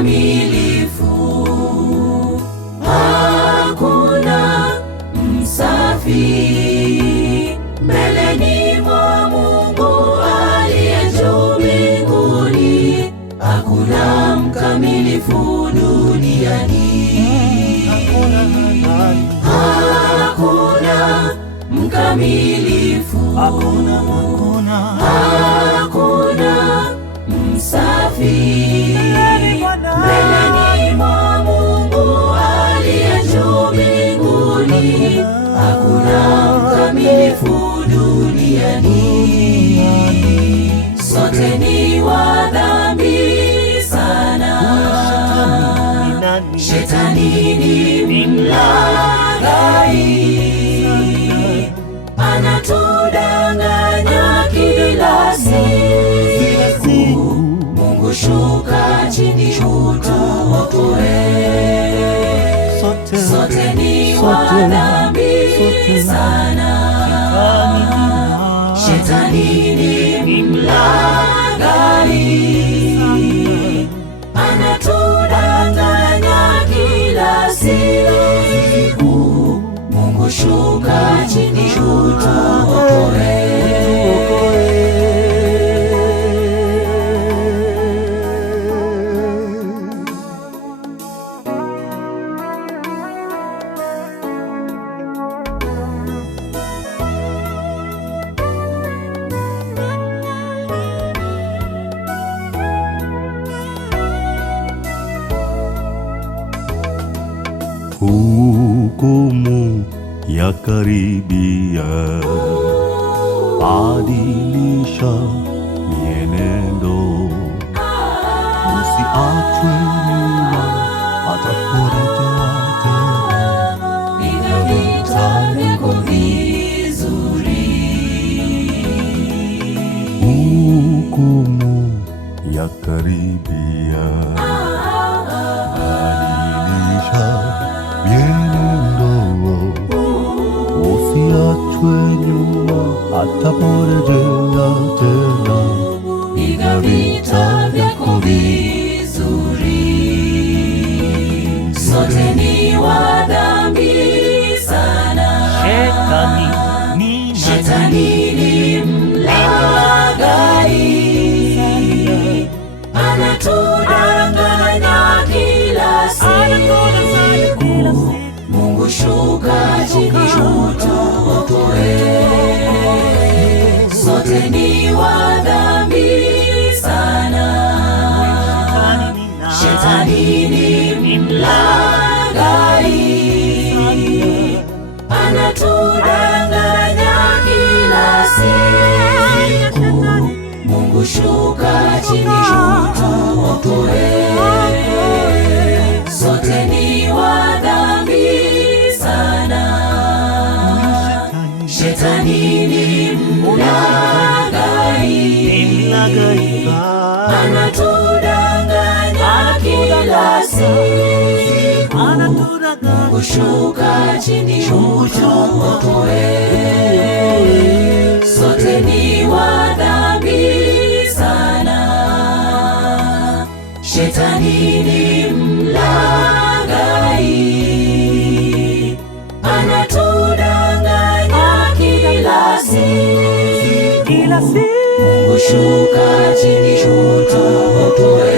mkamilifu, hakuna msafi mbeleni mwa Mungu aliye juu mbinguni. Hakuna mkamilifu duniani, hakuna mkamilifu, hakuna msafi mbeleni mwa Mungu aliye juu mbinguni. Hakuna mkamilifu duniani, sote ni wa dhambi sana. Shetani ni mlaghai, anatudanganya kila siku. Mungu shuka chini utuokoe, sote ni wa dhambi sana. Shetani ni mlaghai, anatudanganya kila siku. Mungu shuka chini utuokoe. Hukumu ya karibia, badilisha mienendo, usiachwe nyuma atakurejea tena. Piga vita vyako vizuri. Hukumu ya karibia, badilisha mienendo, usiachwe nyuma ataporejea tena. Piga vita vyako vizuri. Sote ni wa dhambi sana. Shetani ni mlaghai, anatudanganya kila siku. Mungu shuka chini utuokoe, sote ni wa dhambi sana. Shetani ni mlaghai, anatudanganya kila siku. Mungu shuka chini utuokoe, sote ni wa dhambi sana. Shetani ni mlaghai, anatudanganya kila siku. Mungu shuka chini utuokoe, sote ni wa dhambi sana. Shetani ni mlaghai, anatudanganya kila siku. Mungu shuka chini utuokoe.